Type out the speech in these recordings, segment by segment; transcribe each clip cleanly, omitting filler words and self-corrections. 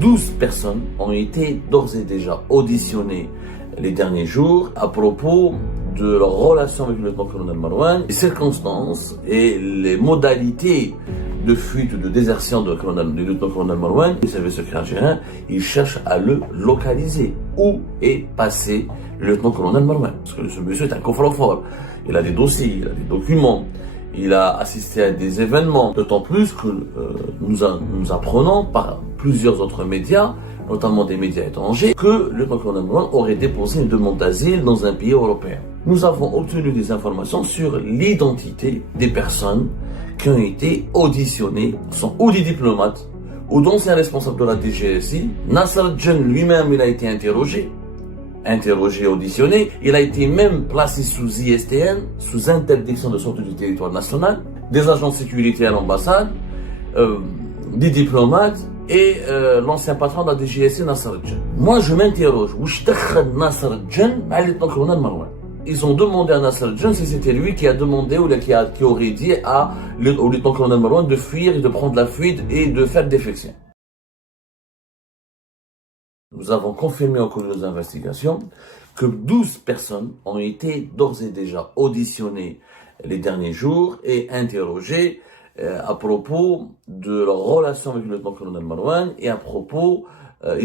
12 personnes ont été d'ores et déjà auditionnées les derniers jours à propos de leur relation avec le lieutenant-colonel Marouane, les circonstances et les modalités de fuite ou de désertion du lieutenant-colonel Marouane. Les services secrets algériens, ils cherchent à le localiser. Où est passé le lieutenant-colonel Marouane? Parce que ce monsieur est un coffre-fort. Il a des dossiers, il a des documents, il a assisté à des événements. D'autant plus que nous apprenons par plusieurs autres médias, notamment des médias étrangers, que le lieutenant-colonel Marouane aurait déposé une demande d'asile dans un pays européen. Nous avons obtenu des informations sur l'identité des personnes qui ont été auditionnées, sont ou des diplomates, ou d'anciens responsables de la DGSI. Nasser Djen lui-même, il a été interrogé, auditionné. Il a été même placé sous ISTN, sous interdiction de sortie du territoire national, des agents de sécurité à l'ambassade, des diplomates et l'ancien patron de la DGSI, Nasser Djen. Moi, je m'interroge, où je Nasser Djen à le lieutenant-colonel Marouane. Ils ont demandé à Nasser Djen si c'était lui qui a demandé ou qui aurait dit au lieutenant-colonel Marouane de fuir et de prendre la fuite et de faire défection. Nous avons confirmé au cours de nos investigations que 12 personnes ont été d'ores et déjà auditionnées les derniers jours et interrogées à propos de leur relation avec le lieutenant-colonel Marouane et à propos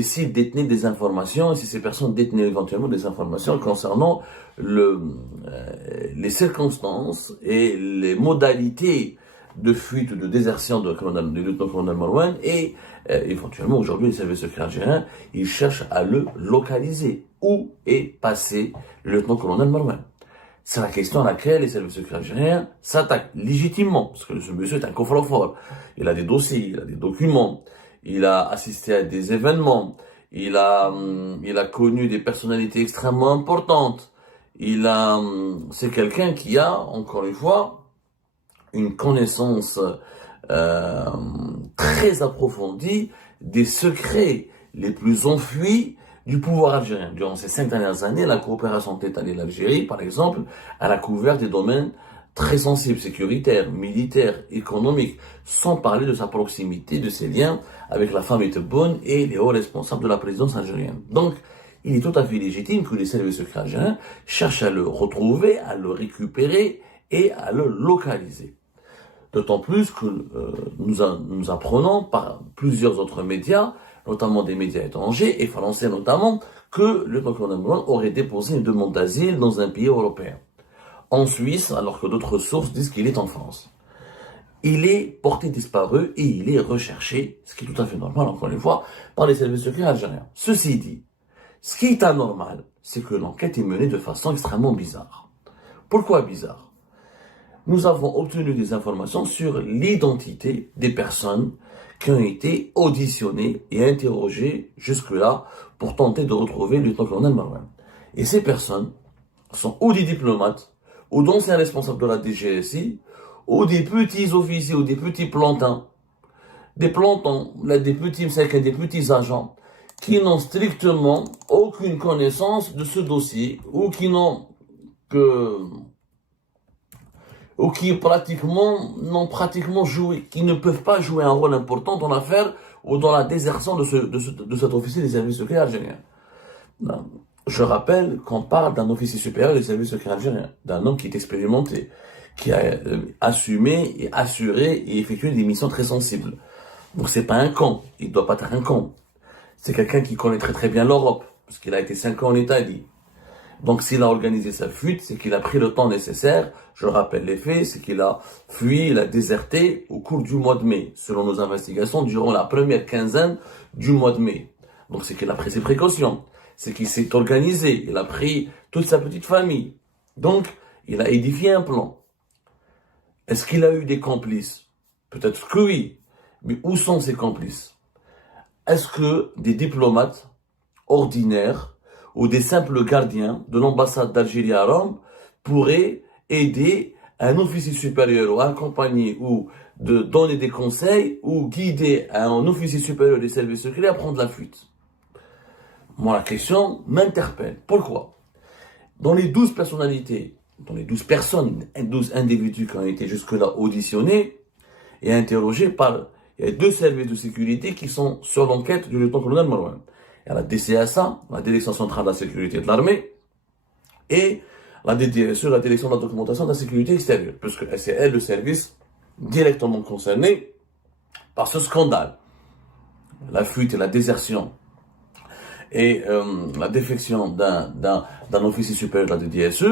s'ils détenaient des informations, et si ces personnes détenaient éventuellement des informations concernant les circonstances et les modalités de fuite ou de désertion du lieutenant-colonel Marouane et éventuellement aujourd'hui les services secrets algériens, ils cherchent à le localiser. Où est passé le lieutenant-colonel Marouane? C'est la question à laquelle les services secrets algériens s'attaquent légitimement, parce que ce monsieur est un coffre-fort. Il a des dossiers, il a des documents, il a assisté à des événements, il a connu des personnalités extrêmement importantes. C'est quelqu'un qui a, encore une fois, une connaissance très approfondie des secrets les plus enfuis du pouvoir algérien. Durant ces 5 dernières années, la coopération État-Algérie, par exemple, elle a couvert des domaines très sensibles, sécuritaires, militaires, économiques, sans parler de sa proximité, de ses liens avec la famille Tebboune et les hauts responsables de la présidence algérienne. Donc, il est tout à fait légitime que les services secrets algériens cherchent à le retrouver, à le récupérer et à le localiser. D'autant plus que nous apprenons par plusieurs autres médias, notamment des médias étrangers et français notamment, que le lieutenant-colonel Marouane aurait déposé une demande d'asile dans un pays européen. En Suisse, alors que d'autres sources disent qu'il est en France. Il est porté disparu et il est recherché, ce qui est tout à fait normal, encore une fois, par les services secrets algériens. Ceci dit, ce qui est anormal, c'est que l'enquête est menée de façon extrêmement bizarre. Pourquoi bizarre? Nous avons obtenu des informations sur l'identité des personnes qui ont été auditionnées et interrogées jusque-là pour tenter de retrouver le lieutenant-colonel Marouane. Et ces personnes sont ou des diplomates, ou d'anciens responsables de la DGSI, ou des petits officiers, ou des petits plantins, des petits agents, qui n'ont strictement aucune connaissance de ce dossier, ou qui n'ont pratiquement joué, qui ne peuvent pas jouer un rôle important dans l'affaire ou dans la désertion de cet officier des services secrets algériens. Non. Je rappelle qu'on parle d'un officier supérieur des services secrets algériens, d'un homme qui est expérimenté, qui a assumé et assuré et effectué des missions très sensibles. Donc c'est pas un con, il doit pas être un con. C'est quelqu'un qui connaît très très bien l'Europe, parce qu'il a été 5 ans en Italie. Donc s'il a organisé sa fuite, c'est qu'il a pris le temps nécessaire. Je rappelle les faits, c'est qu'il a fui, il a déserté au cours du mois de mai, selon nos investigations, durant la première quinzaine du mois de mai. Donc c'est qu'il a pris ses précautions, c'est qu'il s'est organisé, il a pris toute sa petite famille. Donc il a édifié un plan. Est-ce qu'il a eu des complices? Peut-être que oui, mais où sont ces complices? Est-ce que des diplomates ordinaires ou des simples gardiens de l'ambassade d'Algérie à Rome pourraient aider un officier supérieur ou accompagner ou de donner des conseils ou guider un officier supérieur des services secrets à prendre la fuite? Moi, la question m'interpelle. Pourquoi? Dans les 12 personnalités, dans les 12 personnes, 12 individus qui ont été jusque-là auditionnés et interrogés par il y a deux services de sécurité qui sont sur l'enquête du lieutenant-colonel Marouane. Il y a la DCSA, la Direction centrale de la sécurité de l'armée, et la DDSE, la Direction de la documentation de la sécurité extérieure, puisque c'est elle le service directement concerné par ce scandale. La fuite et la désertion et la défection d'un officier supérieur de la DDSE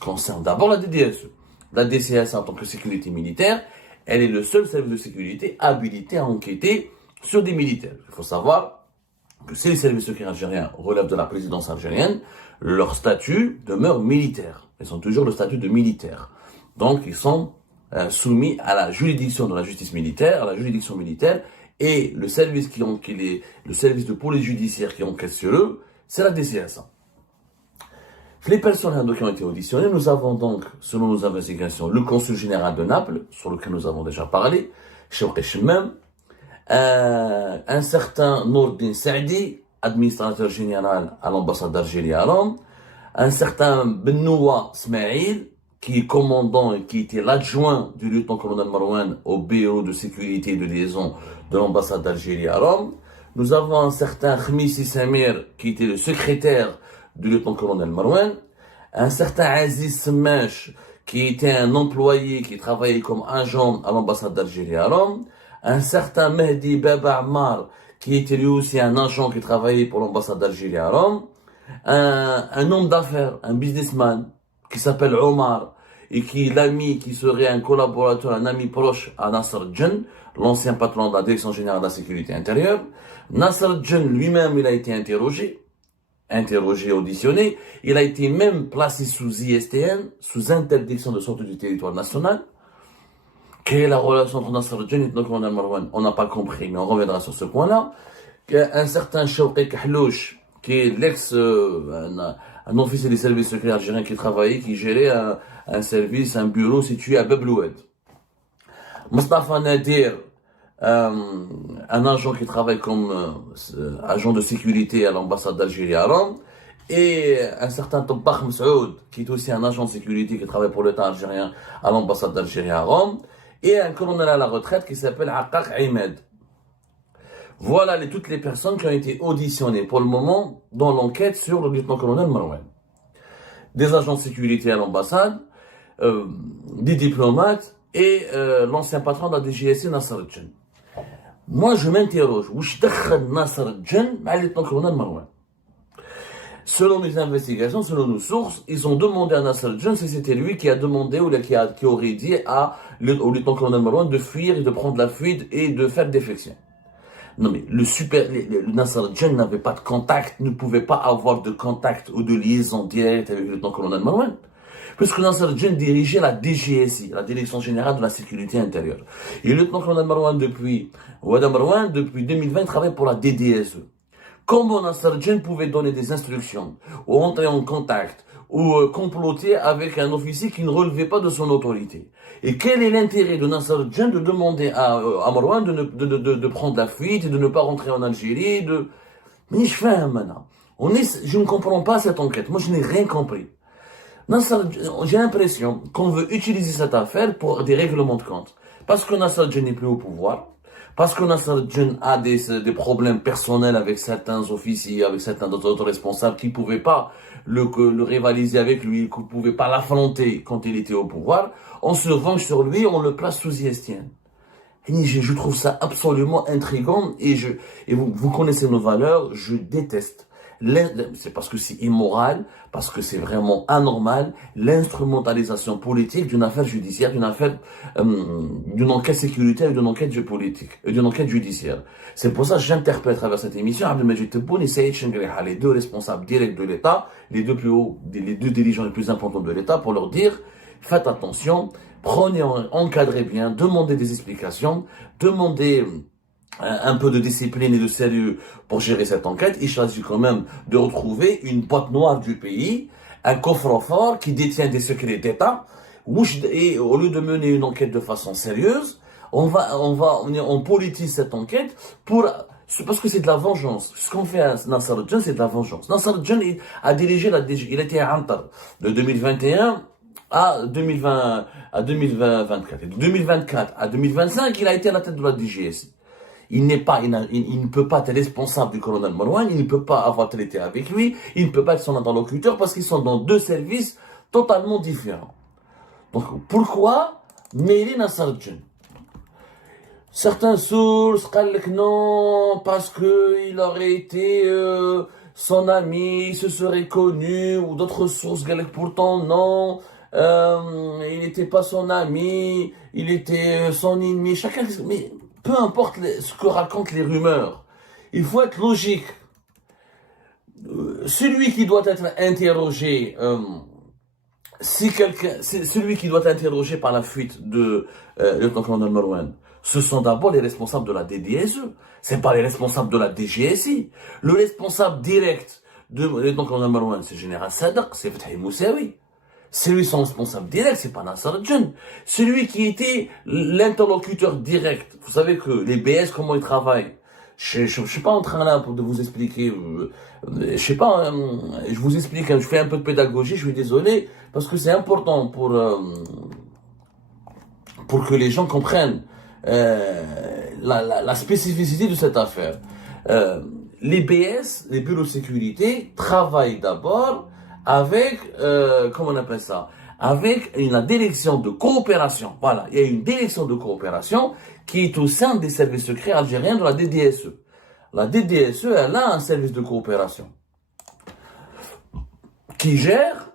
concerne d'abord la DDSE. La DCS en tant que sécurité militaire, elle est le seul service de sécurité habilité à enquêter sur des militaires. Il faut savoir que si les services secrets algériens relèvent de la présidence algérienne, leur statut demeure militaire. Ils ont toujours le statut de militaire. Donc ils sont soumis à la juridiction de la justice militaire, à la juridiction militaire, et le service le service de police judiciaire qui enquête sur eux, c'est la DCSA. Les personnes qui ont été auditionnées, nous avons donc, selon nos investigations, le consul général de Naples, sur lequel nous avons déjà parlé, Chouki Chemmam, un certain Nourdine Saadi, administrateur général à l'ambassade d'Algérie à Rome, un certain Benoua Smaïl, qui est commandant et qui était l'adjoint du lieutenant-colonel Marouane au bureau de sécurité et de liaison de l'ambassade d'Algérie à Rome. Nous avons un certain Khmissi Samir, qui était le secrétaire du lieutenant-colonel Marouane, un certain Aziz Semash, qui était un employé qui travaillait comme agent à l'ambassade d'Algérie à Rome, un certain Mehdi Baba Ammar, qui était lui aussi un agent qui travaillait pour l'ambassade d'Algérie à Rome, un homme d'affaires, un businessman, qui s'appelle Omar, et qui serait un collaborateur, un ami proche à Nasser Djen, l'ancien patron de la Direction générale de la sécurité intérieure. Nasser Djen lui-même, il a été interrogé, auditionné. Il a été même placé sous ISTN, sous interdiction de sortie du territoire national. Quelle est la relation entre Nasser Djen et le colonel Marouane? On n'a pas compris, mais on reviendra sur ce point-là. Un certain Chouki Kahlouch, qui est un officier des services secrets algériens qui travaillait, qui gérait un bureau situé à Bebloued. Mustafa Nadir, un agent qui travaille comme agent de sécurité à l'ambassade d'Algérie à Rome, et un certain Tabbakh Msaoud, qui est aussi un agent de sécurité qui travaille pour l'État algérien à l'ambassade d'Algérie à Rome, et un colonel à la retraite qui s'appelle Akak Ahmed. Voilà toutes les personnes qui ont été auditionnées pour le moment dans l'enquête sur le lieutenant-colonel Marouane. Des agents de sécurité à l'ambassade, des diplomates et l'ancien patron de la DGSI, Nasser Djen. Moi, je m'interroge, où je دخل Nasser Djen à le lieutenant-colonel Marouane. Selon mes investigations, selon nos sources, ils ont demandé à Nasser Djen si c'était lui qui a demandé ou qui aurait dit au lieutenant-colonel Marouane de fuir et de prendre la fuite et de faire défection. Non mais le Nasser Djen n'avait pas de contact, ne pouvait pas avoir de contact ou de liaison directe avec le lieutenant-colonel Marouane. Puisque Nasser Djen dirigeait la DGSI, la Direction Générale de la Sécurité Intérieure. Et le lieutenant-colonel Marouane depuis 2020 travaille pour la DDSE. Comment Nasser Djen pouvait donner des instructions, ou entrer en contact, ou comploter avec un officier qui ne relevait pas de son autorité? Et quel est l'intérêt de Nasser Djen de demander à Marouane de prendre la fuite et de ne pas rentrer en Algérie, Mais je fais maintenant. Je ne comprends pas cette enquête. Moi, je n'ai rien compris. J'ai l'impression qu'on veut utiliser cette affaire pour des règlements de compte. Parce que Nasser Djen n'est plus au pouvoir. Parce que Nasser Djen a des problèmes personnels avec certains officiers, avec certains autres responsables qui ne pouvaient pas le rivaliser avec lui, qui ne pouvaient pas l'affronter quand il était au pouvoir. On se venge sur lui, on le place sous ISTN. Et je trouve ça absolument intriguant et vous connaissez nos valeurs, je déteste. C'est parce que c'est immoral, parce que c'est vraiment anormal, l'instrumentalisation politique d'une affaire judiciaire, d'une enquête sécuritaire et d'une enquête politique, d'une enquête judiciaire. C'est pour ça que j'interpelle à travers cette émission Abdelmajid Tebboune et Saïd Chengriha, les deux responsables directs de l'État, les deux dirigeants les plus importants de l'État, pour leur dire, faites attention, encadrez bien, demandez des explications, demandez un peu de discipline et de sérieux pour gérer cette enquête. Il s'agit quand même de retrouver une boîte noire du pays, un coffre-fort qui détient des secrets d'État, et au lieu de mener une enquête de façon sérieuse, on politise cette enquête parce que c'est de la vengeance. Ce qu'on fait à Nasser Djen, c'est de la vengeance. Nasser Djen a dirigé il était à Antar de 2021 à 2024. Et de 2024 à 2025, il a été à la tête de la DGSI. il ne peut pas être responsable du colonel Marwan, il ne peut pas avoir traité avec lui, il ne peut pas être son interlocuteur parce qu'ils sont dans deux services totalement différents. Donc, pourquoi mêler Nasser Djen? Certaines sources disent que non, parce que il aurait été son ami, il se serait connu, ou d'autres sources disent que pourtant non, il n'était pas son ami, il était son ennemi. Chacun, mais peu importe ce que racontent les rumeurs, il faut être logique. Celui qui doit être interrogé, celui qui doit être interrogé par la fuite de lieutenant-colonel Marwan, ce sont d'abord les responsables de la DDSE. C'est pas les responsables de la DGSI. Le responsable direct de lieutenant-colonel Marwan, c'est le général Sadek, c'est Fethi Moussaoui. C'est lui son responsable direct, c'est pas Nasser Djen. Celui qui était l'interlocuteur direct. Vous savez que les BS, comment ils travaillent. Je suis pas en train là de vous expliquer, je sais pas, je vous explique, je fais un peu de pédagogie, je suis désolé, parce que c'est important pour que les gens comprennent la spécificité de cette affaire. Les BS, les bureaux de sécurité, travaillent d'abord avec, comment on appelle ça, avec la direction de coopération. Voilà, il y a une direction de coopération qui est au sein des services secrets algériens de la DDSE. La DDSE, elle a un service de coopération qui gère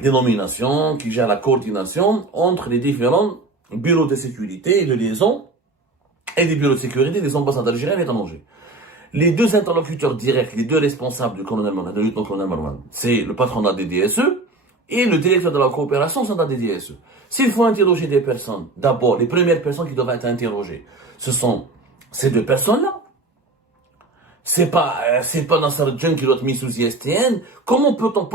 les nominations, qui gère la coordination entre les différents bureaux de sécurité et de liaison et des bureaux de sécurité des ambassades algériennes et étrangères. Les deux interlocuteurs directs, les deux responsables du colonel Marwan, du lieutenant-colonel Marwan, c'est le patron de la DDSE et le directeur de la coopération au sein de la DDSE. S'il faut interroger des personnes, d'abord, les premières personnes qui doivent être interrogées, ce sont ces deux personnes-là. C'est pas Nasser Djen qui doit être mis sous ISTN. Comment peut-on,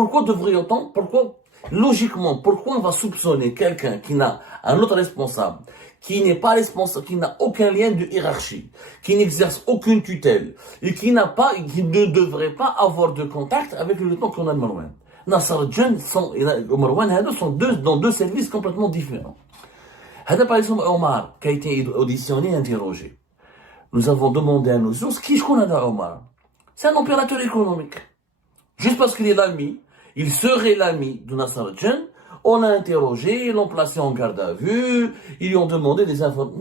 logiquement, pourquoi on va soupçonner quelqu'un qui n'a un autre responsable, qui n'est pas responsable, qui n'a aucun lien de hiérarchie, qui n'exerce aucune tutelle, et qui ne devrait pas avoir de contact avec le lieutenant-colonel Marwan. Nasser Djen et Marwan sont dans deux services complètement différents. Par exemple, Omar, qui a été auditionné et interrogé. Nous avons demandé à nos sources qui je connais Omar. C'est un opérateur économique. Juste parce qu'il est l'ami, il serait l'ami de Nasser Djen, on l'a interrogé, ils l'ont placé en garde à vue, ils lui ont demandé des informations.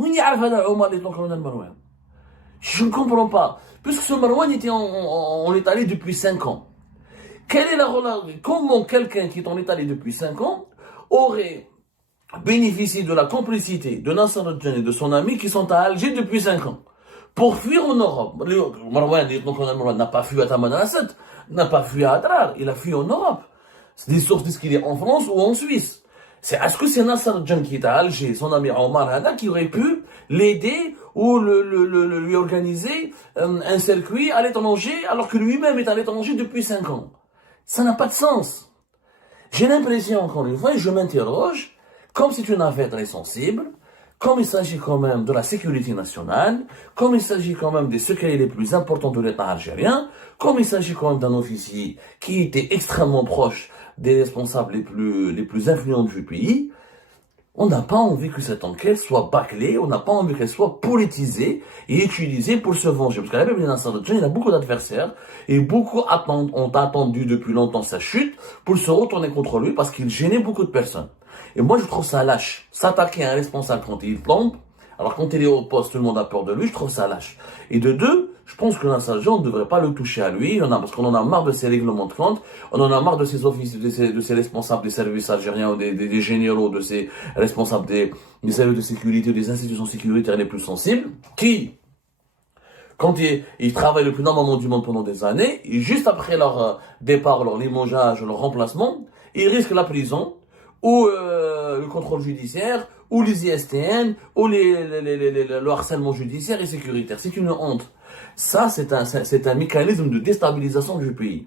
Je ne comprends pas. Puisque ce Marwan était en Italie depuis 5 ans. Quelle est la relation? Comment quelqu'un qui est en Italie depuis 5 ans aurait bénéficié de la complicité de Nasser Djen et de son ami qui sont à Alger depuis 5 ans? Pour fuir en Europe. Marwan n'a pas fui à Tamanrasset, n'a pas fui à Adrar, il a fui en Europe. Des sources disent qu'il est en France ou en Suisse. Est-ce que c'est Nasser Djen qui est à Alger, son ami Omar Hada, qui aurait pu l'aider ou lui organiser un circuit à l'étranger alors que lui-même est à l'étranger depuis 5 ans? Ça n'a pas de sens. J'ai l'impression, encore une fois, et je m'interroge, comme c'est une affaire très sensible, comme il s'agit quand même de la sécurité nationale, comme il s'agit quand même des secrets les plus importants de l'État algérien, comme il s'agit quand même d'un officier qui était extrêmement proche des responsables les plus influents du pays, on n'a pas envie que cette enquête soit bâclée, on n'a pas envie qu'elle soit politisée et utilisée pour se venger. Parce qu'à la République Nasser Djen, il a beaucoup d'adversaires et beaucoup ont attendu depuis longtemps sa chute pour se retourner contre lui parce qu'il gênait beaucoup de personnes. Et moi, je trouve ça lâche. S'attaquer à un responsable quand il tombe, alors quand il est au poste, tout le monde a peur de lui, je trouve ça lâche. Et de deux, je pense que Nasser Djen, on ne devrait pas le toucher à lui, parce qu'on en a marre de ses règlements de compte, on en a marre de ses officiers, de ses responsables des services algériens, ou des généraux, de ses responsables des services de sécurité, ou des institutions sécuritaires les plus sensibles, qui, quand ils travaillent le plus normalement du monde pendant des années, et juste après leur départ, leur limogeage, leur remplacement, ils risquent la prison, ou le contrôle judiciaire, ou les ISTN, ou le harcèlement judiciaire et sécuritaire. C'est une honte. Ça, c'est un mécanisme de déstabilisation du pays.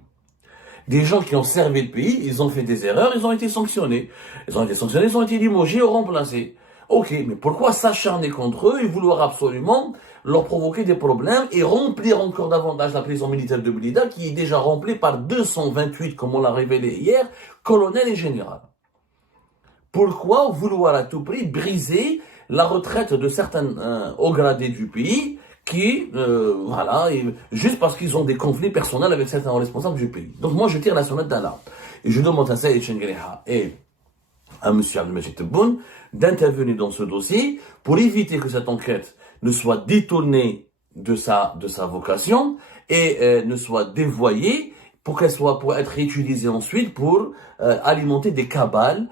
Des gens qui ont servi le pays, ils ont fait des erreurs, ils ont été sanctionnés. Ils ont été limogés ou remplacés. Ok, mais pourquoi s'acharner contre eux et vouloir absolument leur provoquer des problèmes et remplir encore davantage la prison militaire de Blida, qui est déjà remplie par 228, comme on l'a révélé hier, colonels et généraux? Pourquoi vouloir à tout prix briser la retraite de certains hauts gradés du pays voilà, juste parce qu'ils ont des conflits personnels avec certains responsables du pays. Donc moi, je tire la sonnette d'alarme. Et je demande à Saïd Chengueleha et à M. Abdelmajid Tebboune d'intervenir dans ce dossier pour éviter que cette enquête ne soit détournée de sa vocation et ne soit dévoyée pour être utilisée ensuite pour alimenter des cabales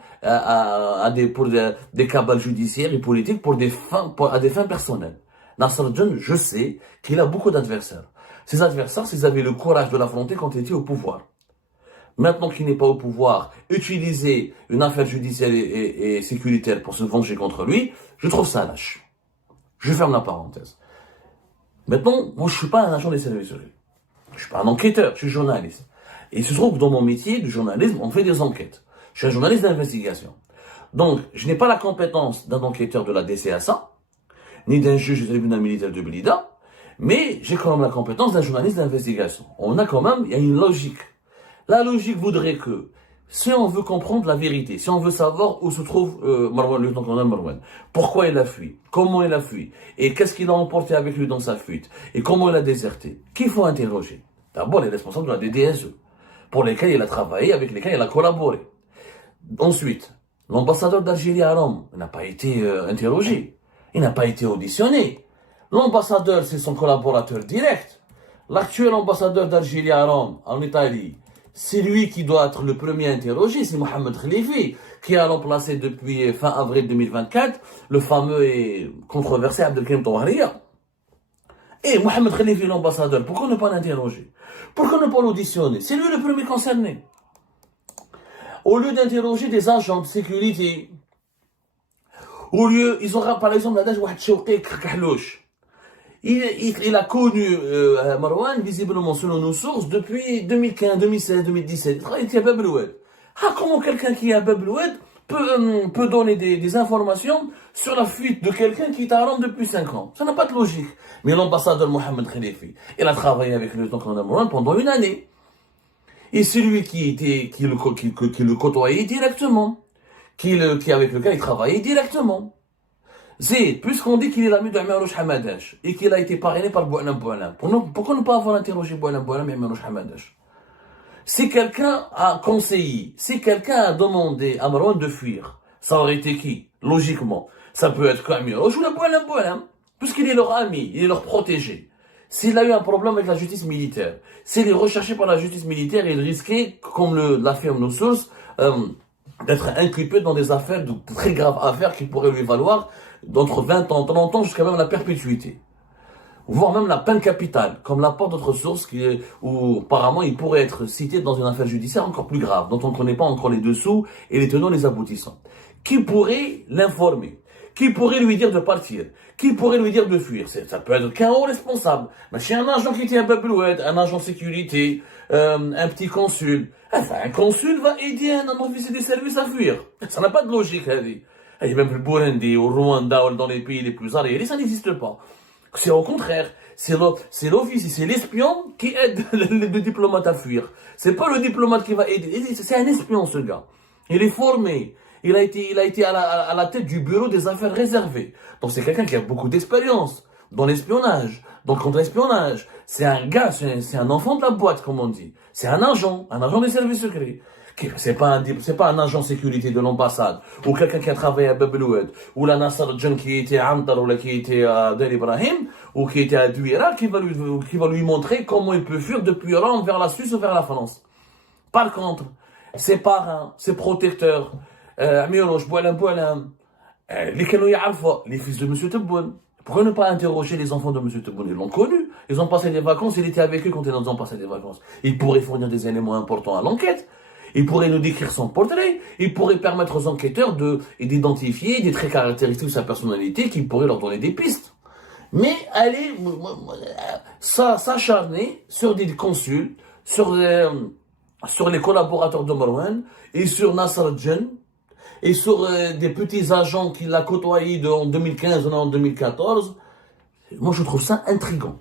des cabales judiciaires et politiques à des fins personnelles. Nasser Djen, je sais qu'il a beaucoup d'adversaires. Ces adversaires, s'ils avaient le courage de l'affronter quand il était au pouvoir. Maintenant qu'il n'est pas au pouvoir, utiliser une affaire judiciaire et sécuritaire pour se venger contre lui, je trouve ça lâche. Je ferme la parenthèse. Maintenant, moi je suis pas un agent des services secrets. Je suis pas un enquêteur, je suis journaliste. Et il se trouve que dans mon métier de journalisme, on fait des enquêtes. Je suis un journaliste d'investigation. Donc, je n'ai pas la compétence d'un enquêteur de la DCSA, ni d'un juge du tribunal militaire de Blida, mais j'ai quand même la compétence d'un journaliste d'investigation. Il y a une logique. La logique voudrait que, si on veut comprendre la vérité, si on veut savoir où se trouve Marwan, le lieutenant-colonel Marwan, pourquoi il a fui, comment il a fui, et qu'est-ce qu'il a emporté avec lui dans sa fuite, et comment il a déserté, qu'il faut interroger. D'abord, les responsables de la DDSE, pour lesquels il a travaillé, avec lesquels il a collaboré. Ensuite, l'ambassadeur d'Algérie à Rome n'a pas été interrogé, il n'a pas été auditionné. L'ambassadeur, c'est son collaborateur direct. L'actuel ambassadeur d'Algérie à Rome, en Italie, c'est lui qui doit être le premier interrogé, c'est Mohamed Khalifi, qui a remplacé depuis fin avril 2024 le fameux et controversé Abdelkrim Touahria. Et Mohamed Khalifi, l'ambassadeur, pourquoi ne pas l'interroger? Pourquoi ne pas l'auditionner? C'est lui le premier concerné. Au lieu d'interroger des agents de sécurité, ils auront par exemple Nadej Wahed Chouqi Kahlouch. Il a connu Marwan, visiblement selon nos sources, depuis 2015, 2016, 2017. Il était à Bab el-Oued. Comment quelqu'un qui est à Bab el-Oued peut donner des informations sur la fuite de quelqu'un qui est à Rome depuis 5 ans? Ça n'a pas de logique. Mais l'ambassadeur Mohamed Khalifi, il a travaillé avec le lieutenant-colonel Marwan pendant une année. Et c'est lui qui le côtoyait directement, avec lequel il travaillait directement. Puisqu'on dit qu'il est l'ami de Amirouch Hamadash et qu'il a été parrainé par Boualam Boualam, pourquoi ne pas avoir interrogé Boualam Boualam et Amirouch Hamadash? Si quelqu'un a conseillé, si quelqu'un a demandé à Marwan de fuir, ça aurait été qui? Logiquement, ça peut être Amirouch ou le Boualam Boualam, puisqu'il est leur ami, il est leur protégé. S'il a eu un problème avec la justice militaire, s'il est recherché par la justice militaire, il risquait, comme l'affirment nos sources, d'être inculpé dans des affaires, de très graves affaires qui pourraient lui valoir d'entre 20 ans, 30 ans, jusqu'à même la perpétuité. Voire même la peine capitale, comme l'apportent d'autres sources où apparemment il pourrait être cité dans une affaire judiciaire encore plus grave, dont on ne connaît pas encore les dessous et les tenants, les aboutissants. Qui pourrait l'informer? Qui pourrait lui dire de partir? Qui pourrait lui dire de fuir? Ça peut être qu'un haut responsable. Mais chez un agent qui était à Bab el-Oued, un agent de sécurité, un petit consul. Enfin, un consul va aider un officier des services à fuir. Ça n'a pas de logique, dit. Et même le Burundi, au Rwanda, ou dans les pays les plus arriérés, ça n'existe pas. C'est au contraire. C'est l'officier, c'est l'espion qui aide le diplomate à fuir. C'est pas le diplomate qui va aider. C'est un espion, ce gars. Il est formé. Il a été à la tête du bureau des affaires réservées. Donc c'est quelqu'un qui a beaucoup d'expérience dans l'espionnage, dans le contre-espionnage. C'est un gars, c'est un enfant de la boîte, comme on dit. C'est un agent des services secrets. C'est pas un agent de sécurité de l'ambassade, ou quelqu'un qui a travaillé à Bab el-Oued, ou la Nasser Djen qui était à Antar, ou qui était à Der Ibrahim, ou qui était à Douira, qui va lui montrer comment il peut fuir depuis Rome vers la Suisse ou vers la France. Par contre, ses parrains, ses protecteurs, Amirouch, Boualam Boualam, les fils de M. Tebboune. Pourquoi ne pas interroger les enfants de M. Tebboune? Ils l'ont connu, ils ont passé des vacances, il était avec eux quand ils ont passé des vacances. Il pourrait fournir des éléments importants à l'enquête. Il pourrait nous décrire son portrait, il pourrait permettre aux enquêteurs d'identifier des traits caractéristiques de sa personnalité qui pourraient leur donner des pistes. Mais aller s'acharner sur des consuls, sur les collaborateurs de Marwan, et sur Nasser Djen, et sur des petits agents qu'il a côtoyés en 2015 ou en 2014, moi je trouve ça intriguant.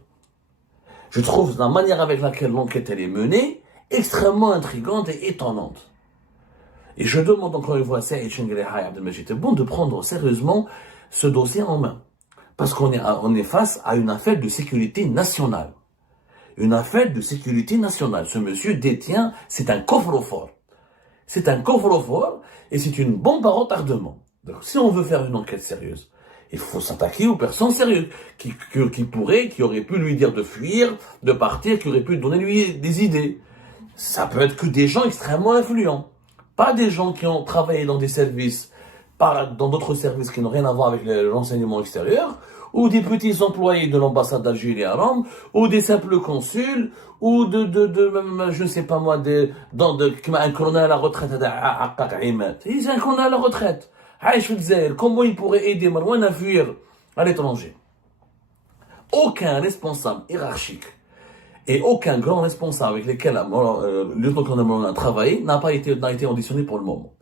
Je trouve la manière avec laquelle l'enquête elle est menée extrêmement intrigante et étonnante. Et je demande encore une fois à Saïd Chengueleha et Abdelmajid Tebboune de prendre sérieusement ce dossier en main. Parce on est face à une affaire de sécurité nationale. Une affaire de sécurité nationale. Ce monsieur détient, c'est un coffre-fort. C'est un coffre-fort et c'est une bombe à retardement. Donc, si on veut faire une enquête sérieuse, il faut s'attaquer aux personnes sérieuses qui auraient pu lui dire de fuir, de partir, qui auraient pu donner lui des idées. Ça peut être que des gens extrêmement influents. Pas des gens qui ont travaillé dans des services, dans d'autres services qui n'ont rien à voir avec l'enseignement extérieur, ou des petits employés de l'ambassade d'Algérie à Rome, ou des simples consuls, ou je ne sais pas moi, un colonel à la retraite, c'est un colonel à la retraite. Comment il pourrait aider Marouane à fuir à l'étranger? Aucun responsable hiérarchique et aucun grand responsable avec lesquels le lieutenant-colonel Marouane a travaillé n'a été auditionné pour le moment.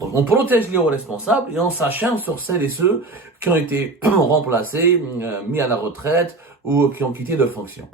Donc on protège les hauts responsables et on s'acharne sur celles et ceux qui ont été remplacés, mis à la retraite ou qui ont quitté leur fonction.